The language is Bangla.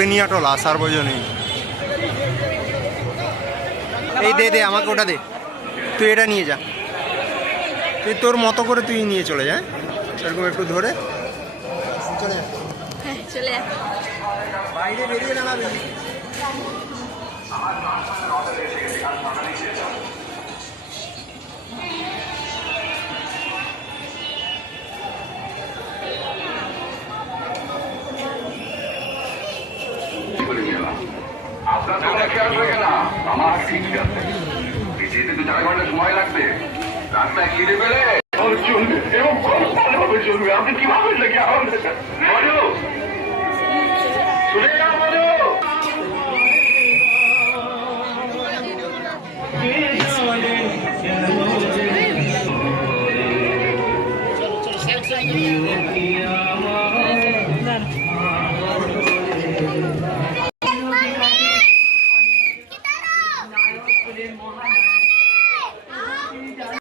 বেনিয়াটোলা সার্বজনীন। এই দে দে আমাকে ওটা দে, তুই এটা নিয়ে যা, তুই তোর মতো করে তুই নিয়ে চলে যা, সেরকম একটু ধরে চলে যা, চলে যা, বাইরে বেরিয়ে দাঁড়াবে। আপনার খেয়াল থাকে না, আমার ঠিক আছে, যেতে তো 4 ঘন্টা সময় লাগবে, রাস্তায় খিদে পেলে চলবে এবং ভালোভাবে চলবে। আপনি কিভাবে লেগে